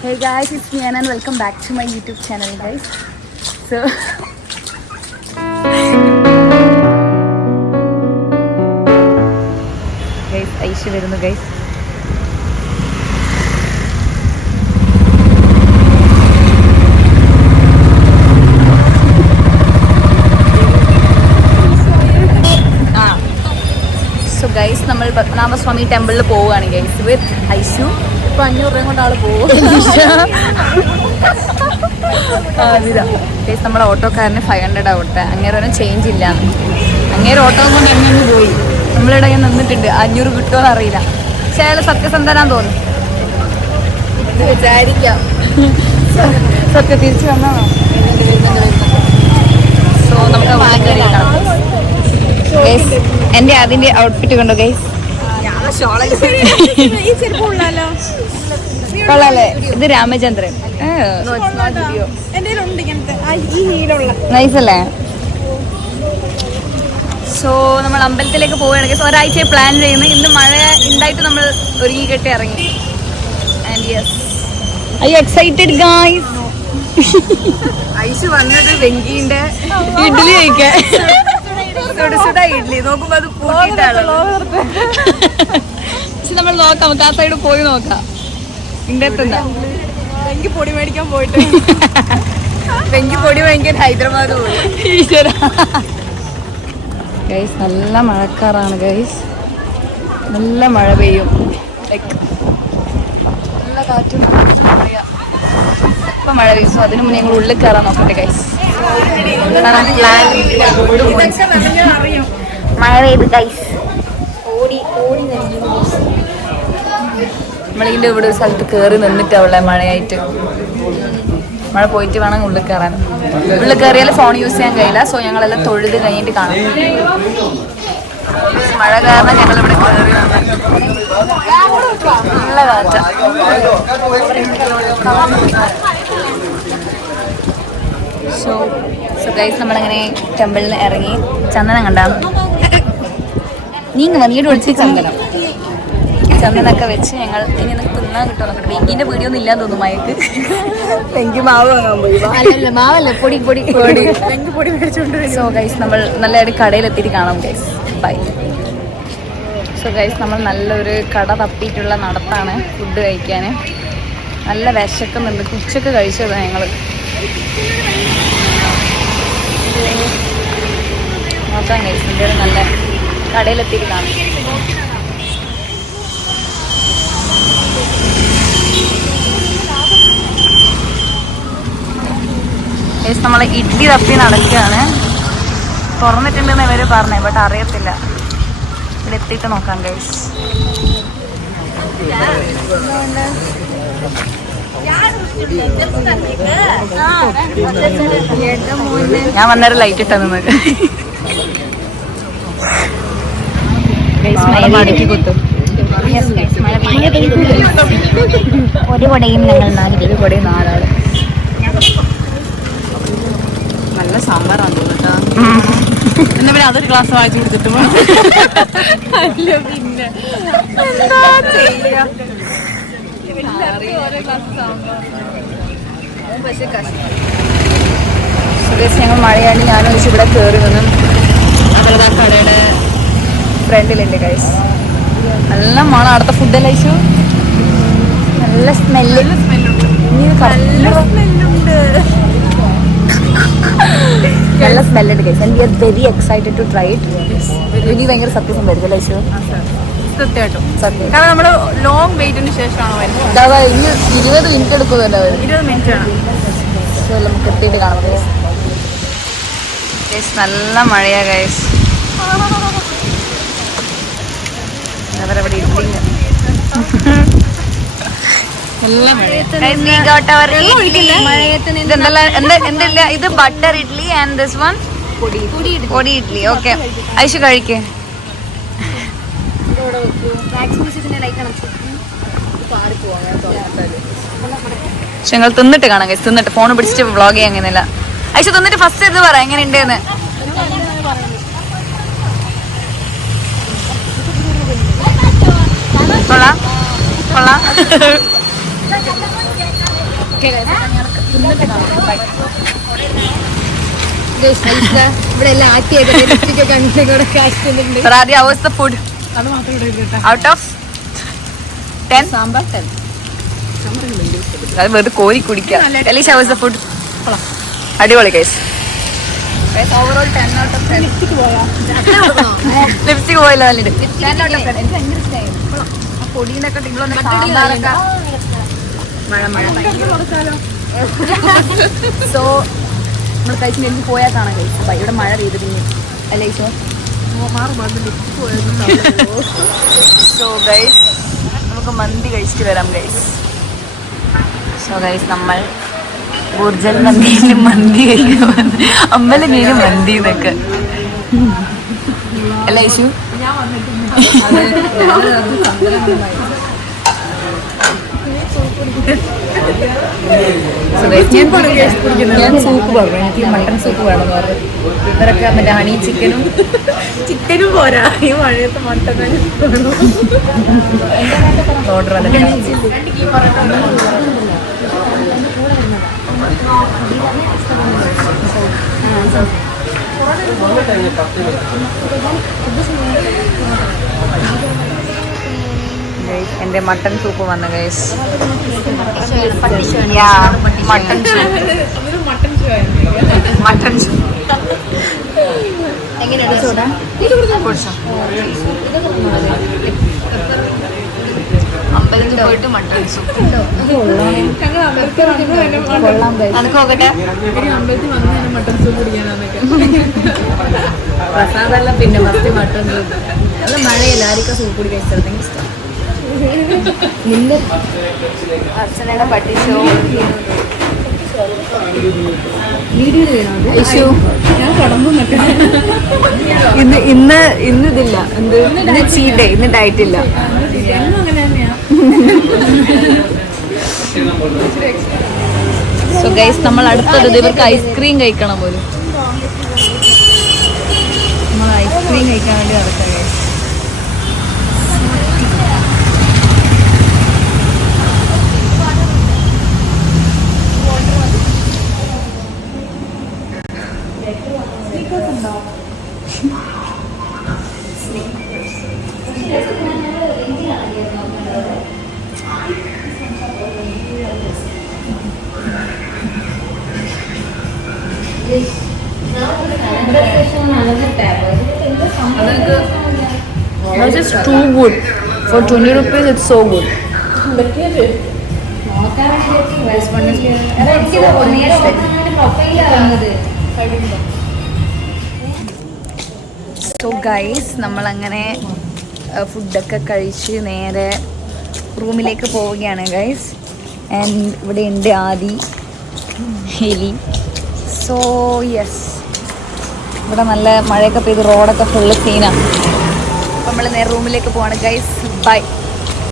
Hey guys, it's me and welcome back to my YouTube channel guys. So guys, Aisha വരുന്നു guys. So guys, നമ്മൾ പത്മനാഭസ്വാമി ടെമ്പിളിൽ പോവുകയാണ് guys വിത്ത് ഐശു. ഇപ്പൊ 500 രൂപ കൊണ്ട് ആള് പോകും. ഗൈസ് നമ്മളെ ഓട്ടോക്കാരന് 500 ആവട്ടെ, അങ്ങേരൊന്നും ചേഞ്ച് ഇല്ല. അങ്ങേര് ഓട്ടോ കൊണ്ട് എങ്ങനെ പോയി. നമ്മളിവിടെ നിന്നിട്ടുണ്ട്, 500 കിട്ടുമോന്ന് അറിയില്ല. പക്ഷെ അയാൾ സത്യസന്ധനാന്ന് തോന്നുന്നു, വിചാരിക്കാം. സത്യം തിരിച്ചു വന്നോ? സോ നമുക്ക് വളരെ കയറി കാണാം. എന്റെ അതിന്റെ ഔട്ട്ഫിറ്റ് കണ്ടോ ഗൈസ്? കൊള്ളാല്ലേ? ഇത് രാമചന്ദ്രൻ നൈസല്ലേ? സോ നമ്മൾ അമ്പലത്തിലേക്ക് പോവുകയാണ് ഗൈസ്. ഒരാഴ്ച പ്ലാൻ ചെയ്യുന്നത്. ഇന്ന് മഴ ഉണ്ടായിട്ട് നമ്മൾ ഒരുങ്ങി കെട്ടി ഇറങ്ങി. And yes, I U excited guys? Aishu വന്നത് വെങ്കിന്റെ ഇഡ്ഡലി കഴിക്കാൻ. ഇഡ്ഡലി നോക്കുമ്പോ അത് പൂട്ടിട്ടാണ്. പക്ഷെ നമ്മൾ നോക്കാം, ആ സൈഡ് പോയി നോക്കാം. ഇണ്ടെത്തുന്ന വെങ്കി പൊടി മേടിക്കാൻ പോയിട്ട് വെങ്കി പൊടി മേടിക്കാൻ ഹൈദരാബാദ് പോയി. ഗൈസ് നല്ല മഴക്കാറാണ് ഗൈസ്, നല്ല മഴ പെയ്യും. ലൈക്ക് നല്ല കാറ്റും മഴ. ഇപ്പൊ മഴ പെയ്യും. സോ അതിന് മുന്നേ ഞങ്ങൾ ഉള്ളിൽ കയറാൻ നോക്കട്ടെ ഗൈസ്. മഴ പെയ്ത് ഗൈസ്, ഓടി ഓടി നമ്മളിതിൻ്റെ ഇവിടെ ഒരു സ്ഥലത്ത് കയറി നിന്നിട്ടാവുള്ള മഴയായിട്ട്. മഴ പോയിട്ട് വേണം ഉള്ളിൽ കയറാൻ. ഉള്ളിൽ കയറിയാൽ ഫോൺ യൂസ് ചെയ്യാൻ കഴിയില്ല. സോ ഞങ്ങളെല്ലാം തൊഴുത് കഴിഞ്ഞിട്ട് കാണാം. മഴ കാരണം ഞങ്ങളിവിടെ കയറി നല്ല കാറ്റ. സോ ഗൈസ് നമ്മളങ്ങനെ ടെമ്പിളിൽ ഇറങ്ങി. ചന്ദനം കണ്ട നീങ്ങ വന്നിട്ട് ഒളിച്ച് ചന്ദനൊക്കെ വെച്ച് ഞങ്ങൾ ഇനി തിന്നാൻ കിട്ടുമോ നോക്കട്ടെ. വെങ്കിന്റെ വീഡിയോ ഇല്ലാന്ന് തോന്നുന്നു മയക്ക്. വെങ്കി മാവ് വാങ്ങാൻ പോയി. അല്ലല്ല മാവല്ല, പൊടി പൊടി പൊടി വെങ്കി പൊടി മേടിച്ചോണ്ട്. സോ ഗൈസ് നമ്മൾ നല്ലൊരു കടയിലെത്തിയിട്ട് കാണാം ഗൈസ്. ബൈ. സോ ഗൈസ് നമ്മൾ നല്ലൊരു കട തപ്പിയിട്ടുള്ള നടത്താണ് ഫുഡ് കഴിക്കാൻ. നല്ല വിശക്കുന്നുണ്ട്. ഉച്ചക്ക് കഴിച്ചതാണ് ഞങ്ങൾ. നോക്കാം ഗൈസ്, ഇന്ത്യയിൽ നല്ല കടയിലെത്തിയിട്ട് കാണാം. ഗൈസ് നമ്മൾ ഇഡ്ഡലി തപ്പി നടക്കുകയാണ്. തുറന്നിട്ടുണ്ടെന്ന് ഇവര് പറഞ്ഞേ, ബട്ട് അറിയത്തില്ല. ഇവിടെ എത്തിയിട്ട് നോക്കാം ഗൈസ്. ഞാൻ വന്നേരം ലൈറ്റ് ഇട്ടാ നിന്ന് ഒരു കൊടയും ഞങ്ങൾ 4 നല്ല സാമ്പാറാണ് തോന്നുട്ടോ. എന്നാ പിന്നെ അതൊരു ഗ്ലാസ് വാങ്ങിച്ചു കൊടുത്തിട്ട് പിന്നെ ഞങ്ങൾ മഴയാണ്. ഞാനും വെച്ച് ഇവിടെ കയറി നിന്നും ഞങ്ങളിതാ കടയുടെ ഫ്രണ്ടിലുണ്ട് ഗൈസ്. നല്ല മണ. അടുത്ത ഫുഡല്ല ഐശു? നല്ല സ്മെല്ല്. നല്ല സ്മെല്ലുണ്ട് guys. And we are very excited to try it. ഇനി ഭയങ്കര സത്യസന്ധമായിരിക്കും ഐശു? സത്യമായിട്ടും സത്യം. കാരണം നമ്മൾ ലോങ് വെയിറ്റിന് ശേഷമാണോ വരുന്നത്. ഇനി 20 മിനിറ്റ് എടുക്കുമല്ലോ. 20 മിനിറ്റ് ആണ്. നമുക്ക് എത്തിയിട്ട് കാണാം ഗൈസ്. നല്ല മഴയാ ഗൈസ്. അവരവിടെ ഇഡ്ഡലി എന്തല്ല ഇത് butter idli and this one പൊടി ഇഡ്ലി. ഓക്കെ ഐശു കഴിക്കേ. പക്ഷെ ഞങ്ങൾ തിന്നിട്ട് കാണാം ഗൈസ്. തിന്നിട്ട് ഫോൺ പിടിച്ചിട്ട് വ്ളോഗ് ചെയ്യാൻ അങ്ങനെയല്ല. ഐശു തിന്നിട്ട് ഫസ്റ്റ് ഇത് പറ എങ്ങനെ ഉണ്ടെന്ന്. കൊള്ളാം കൊള്ളാം. ഇവിടെ എല്ലാം ഫുഡ് ഔട്ട് ഓഫ് 10 സാമ്പാർ 10 അത് വെറുതെ കോരി കുടിക്കാം. എലീഷ ഹൗസ് ദ ഫുഡ് അടിപൊളി guys. Overall 10 out of 10. Lipstick പോയല്ലോ അല്ലേ. 10 ഔട്ട് ഓഫ് 10. എനിക്ക് ഭയങ്കര ഇഷ്ടമായി ആ പൊടിയിലൊക്കെ ഇങ്ങളൊന്ന് സാമ്പാറൊക്കെ മഴ സോ നമ്മൾ കഴിച്ച് എനിക്ക് പോയാൽ കാണാം ഗൈസ്. അപ്പം ഇവിടെ മഴ പെയ്ത് പിന്നെ അല്ലേ ഈശോ. സോ ഗൈസ് നമുക്ക് മന്തി കഴിച്ചിട്ട് വരാം ഗൈസ്. സോ ഗൈസ് നമ്മൾ ഊർജൽ മന്തിയിൽ മന്തി കഴിക്കാൻ അമ്പലങ്ങയില് മന്തി എന്നൊക്കെ അല്ല ഇഷു. ഞാൻ സൂപ്പ് പറഞ്ഞു. എനിക്ക് മട്ടൺ സൂപ്പ് വേണമെന്ന് പറഞ്ഞു. ഇവരൊക്കെ മറ്റേ ഹണി ചിക്കനും പോരാ ഈ മഴയത്ത് മട്ടൺ ഓർഡർ വന്നിട്ട് എന്റെ മട്ടൺ സൂപ്പ് വന്ന ഗൈസ്. മട്ടൺ സൂപ്പ് അമ്പലത്തിൽ പോയിട്ട് മട്ടൺ സൂപ്പ് അതൊക്കെ നോക്കട്ടെ. പ്രസാദല്ല പിന്നെ മത്തി മട്ടൺ സൂപ്പ്. നല്ല മഴയല്ല ആർക്കും സൂപ്പ് കുടിക്കാൻ ഇഷ്ടം ഇഷ്ടം. അർച്ചനയുടെ പട്ടിച്ചോ ഇഷു ഇന്നിതില്ല. ഇന്ന് ചീറ്റ് ഡേ. ഇന്ന് ഡയറ്റ് ഇല്ല. സോ ഗൈസ് നമ്മൾ അടുത്തത് ഇവർക്ക് ഐസ്ക്രീം കഴിക്കണം പോലും. നമ്മൾ ഐസ്ക്രീം കഴിക്കാൻ വേണ്ടി നടക്കാം guys. That's just too good. For 20 rupees, it's so good. So guys, നമ്മളങ്ങനെ ഫുഡൊക്കെ കഴിച്ച് നേരെ റൂമിലേക്ക് പോവുകയാണ് ഗൈസ്. ആൻഡ് ഇവിടെ ഉണ്ട് ആദി, ഹെലി. സോ യെസ്, ഇവിടെ നല്ല മഴയൊക്കെ പെയ്ത് റോഡൊക്കെ ഫുള്ള് സീനാണ്. അപ്പം നമ്മൾ നേരെ റൂമിലേക്ക് പോവാണ് ഗൈസ്. ബൈ.